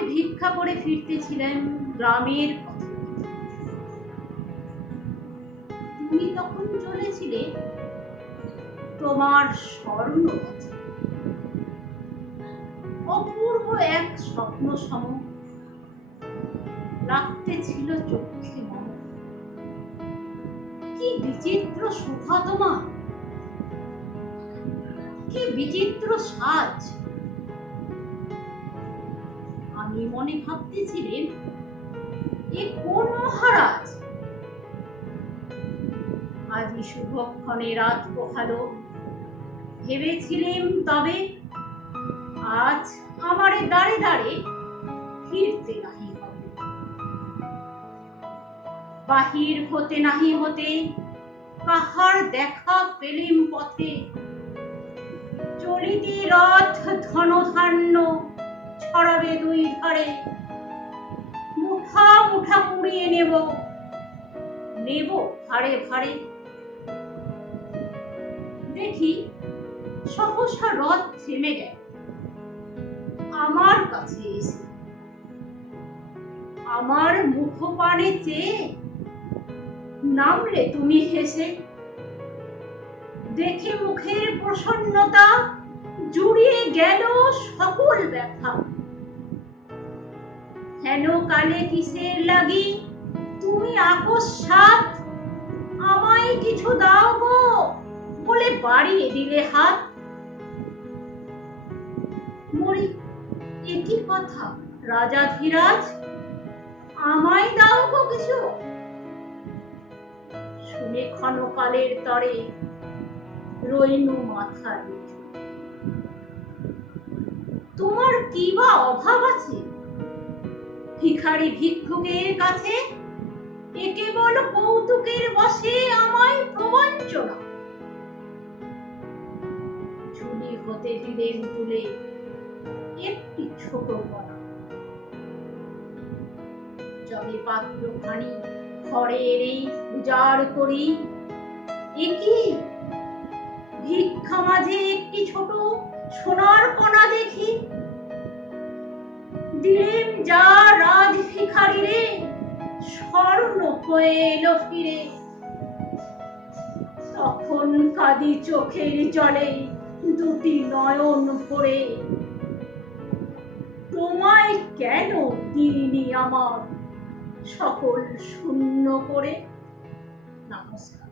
আমি ভিক্ষা করে ফিরতেছিলাম গ্রামের পথে। তুমি তখন চলেছিলে তোমার স্বর্ণপথে। অপূর্ব এক স্বপ্ন সম লাগতেছিল চোখে মন। কি বিচিত্র শোভা তোমার, কি বিচিত্র সাজ। আমি মনে ভাবতেছিলেন এ কোন মহারাজ। আজি শুভক্ষণে রাত পোহালো, ভেবেছিলেম তবে আজ আমারে দাঁড়ে দাঁড়ে ফিরতে নাহি হবে। বাহির হতে নাহি হতে কাহার দেখা পেলেম পথে। চলিতে রথ ধনধান্য ছড়াবে দুই ধারে। মুঠা মুঠা কুড়িয়ে নেব ভারে ভারে। দেখি সহসা রথ থেমে গেল আমার কাছে এসে। আমার মুখপানে চেয়ে নামলে তুমি হেসে। দেখে মুখের প্রসন্নতা জুড়িয়ে গেল সকল ব্যথা। হেন কালে কিসের লাগি তুমি আকস্মাৎ আমায় কিছু দাও গো বলে বাড়িয়ে দিলে হাত। মরি একই কথা রাজাধিরাজ, আমায় দাও গো কিছু। শুনে ক্ষণকালের তরে রইনু মাথা নিচু। তোমার কি বা অভাব আছে ভিখারি ভিক্ষুকের কাছে? এ কেবল কৌতুকের বশে আমায় প্রবঞ্চনা। ঝুলি হতে দিলেন তুলে একটি ছোট কণা। যবে পাত্রখানি ঘরের এই উজাড় করি, একই ভিক্ষা মাঝে একটি ছোট সোনার কণা দেখি। দিলেম যা রাজ ভিখারি রে, স্বর্ণ হয়ে এলো ফিরে। তখন কাঁদি চোখের জলে দুটি নয়ন ভরে। তোমায় কেন দিইনি আমার সকল শূন্য করে। নমস্কার।